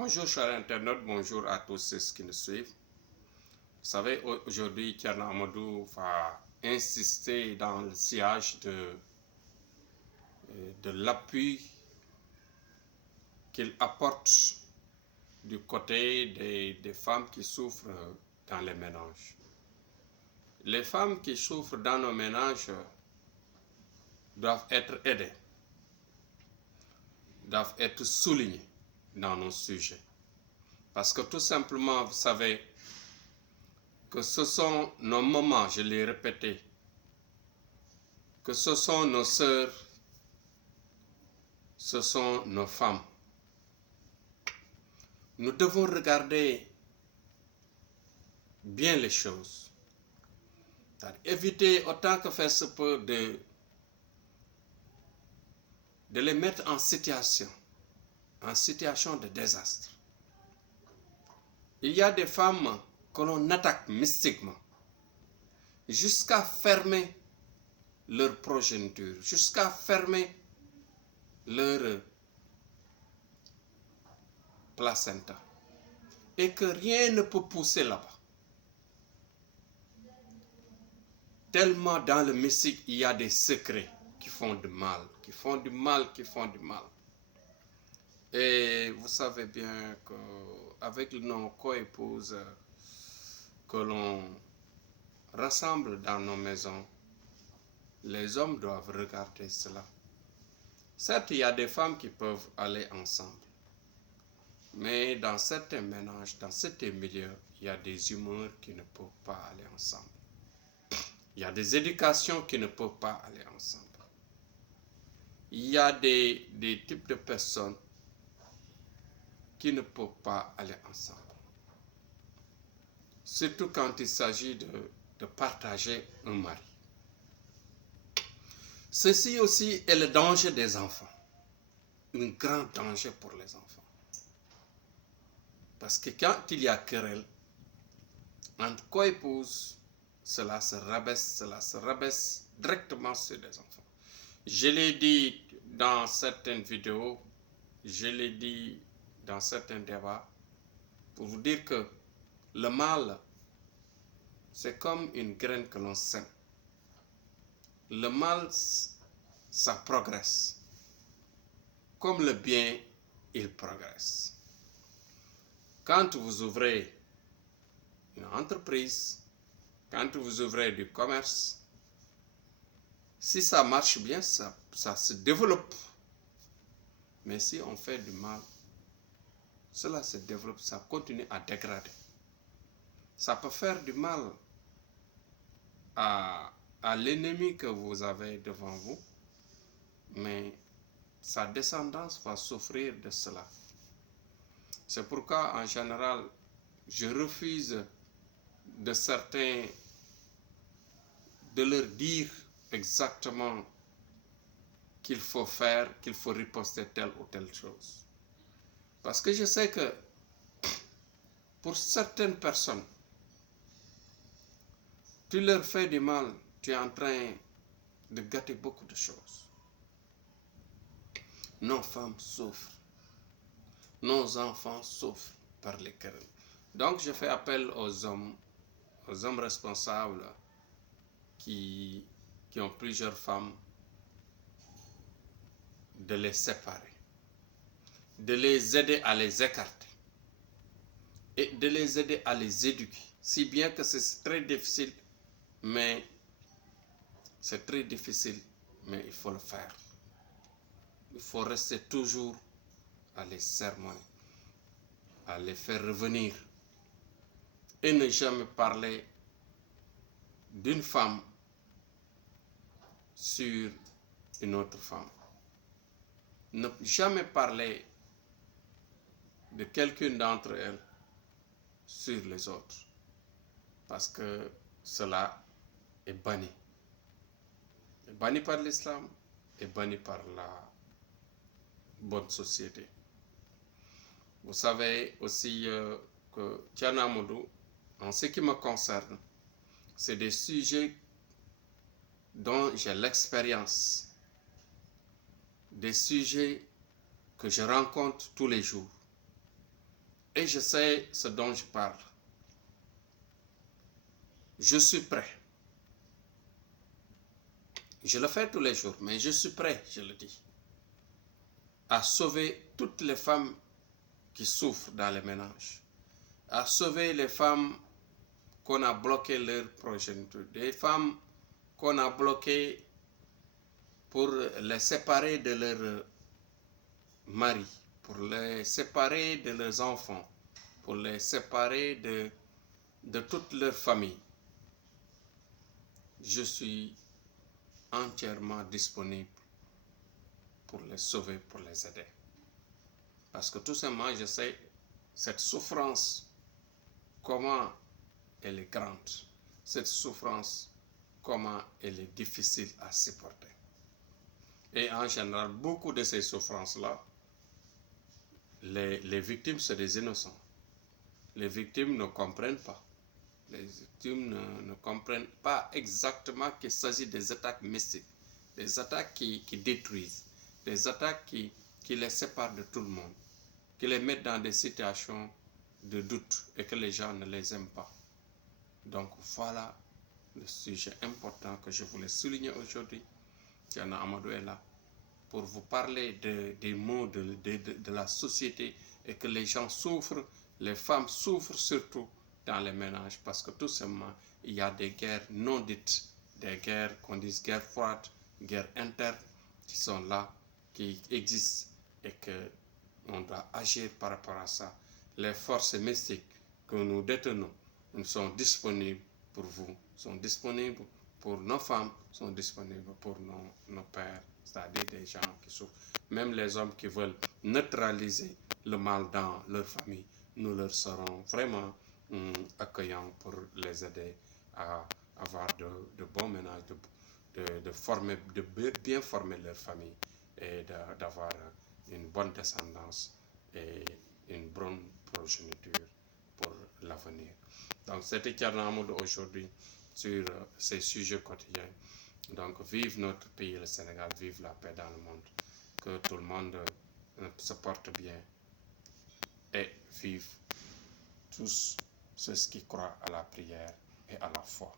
Bonjour chers internautes, bonjour à tous ceux qui nous suivent. Vous savez, aujourd'hui, Thierno Amadou va insister dans le sillage de l'appui qu'il apporte du côté des femmes qui souffrent dans les ménages. Les femmes qui souffrent dans nos ménages doivent être aidées, doivent être soulignées dans nos sujets. Parce que tout simplement, vous savez, que ce sont nos mamans, je l'ai répété, que ce sont nos sœurs, ce sont nos femmes. Nous devons regarder bien les choses. Éviter autant que faire se peut de les mettre en situation de désastre. Il y a des femmes que l'on attaque mystiquement jusqu'à fermer leur progéniture, jusqu'à fermer leur placenta, et que rien ne peut pousser là-bas. Tellement dans le mystique, il y a des secrets qui font du mal, qui font du mal. Et vous savez bien qu'avec nos co-épouses que l'on rassemble dans nos maisons, les hommes doivent regarder cela. Certes, il y a des femmes qui peuvent aller ensemble, mais dans certains ménages, dans certains milieux, il y a des humeurs qui ne peuvent pas aller ensemble. Il y a des éducations qui ne peuvent pas aller ensemble. Il y a des types de personnes qui ne peuvent pas aller ensemble. Surtout quand il s'agit de partager un mari. Ceci aussi est le danger des enfants. Un grand danger pour les enfants. Parce que quand il y a querelle entre co-épouses, cela se rabaisse directement sur les enfants. Je l'ai dit dans certaines vidéos, je l'ai dit dans certains débats, pour vous dire que le mal, c'est comme une graine que l'on sème. Le mal, ça progresse. Comme le bien, il progresse. Quand vous ouvrez une entreprise, quand vous ouvrez du commerce, si ça marche bien, ça se développe. Mais si on fait du mal, cela se développe, ça continue à dégrader. Ça peut faire du mal à l'ennemi que vous avez devant vous, mais sa descendance va souffrir de cela. C'est pourquoi, en général, je refuse de certains de leur dire exactement qu'il faut faire, qu'il faut riposter telle ou telle chose. Parce que je sais que pour certaines personnes, tu leur fais du mal, tu es en train de gâter beaucoup de choses. Nos femmes souffrent, nos enfants souffrent par les querelles. Donc je fais appel aux hommes responsables qui ont plusieurs femmes, de les séparer, de les aider à les écarter et de les aider à les éduquer. Si bien que c'est très difficile, mais il faut le faire. Il faut rester toujours à les sermonner, à les faire revenir et ne jamais parler d'une femme sur une autre femme. Ne jamais parler de quelqu'une d'entre elles sur les autres, parce que cela est banni. Est banni par l'islam, est banni par la bonne société. Vous savez aussi que Thierno Amadou, en ce qui me concerne, c'est des sujets dont j'ai l'expérience, des sujets que je rencontre tous les jours. Et je sais ce dont je parle. Je suis prêt. Je le fais tous les jours, mais je suis prêt, je le dis, à sauver toutes les femmes qui souffrent dans les ménages, à sauver les femmes qu'on a bloqué leur progéniture, des femmes qu'on a bloquées pour les séparer de leur mari, pour les séparer de leurs enfants, pour les séparer de toute leur famille. Je suis entièrement disponible pour les sauver, pour les aider. Parce que tout simplement, je sais cette souffrance, comment elle est grande. Cette souffrance, comment elle est difficile à supporter. Et en général, beaucoup de ces souffrances-là, les victimes, c'est des innocents. Les victimes ne comprennent pas. Les victimes ne comprennent pas exactement qu'il s'agit des attaques mystiques, des attaques qui détruisent, des attaques qui les séparent de tout le monde, qui les mettent dans des situations de doute et que les gens ne les aiment pas. Donc voilà le sujet important que je voulais souligner aujourd'hui. Thierno Amadou est là pour vous parler des maux de la société et que les gens souffrent, les femmes souffrent surtout dans les ménages parce que tout simplement il y a des guerres non dites, des guerres qu'on dit guerres froides, guerres internes qui sont là, qui existent et que on doit agir par rapport à ça. Les forces mystiques que nous détenons sont disponibles pour vous, sont disponibles pour nos femmes, sont disponibles pour nos pères, c'est-à-dire des gens qui souffrent. Même les hommes qui veulent neutraliser le mal dans leur famille, nous leur serons vraiment accueillants pour les aider à avoir de bons ménages, de bien former leur famille et d'avoir une bonne descendance et une bonne progéniture pour l'avenir. Donc c'était Thierno Amadou aujourd'hui sur ces sujets quotidiens. Donc vive notre pays, le Sénégal, vive la paix dans le monde, que tout le monde se porte bien et vive tous ceux qui croient à la prière et à la foi.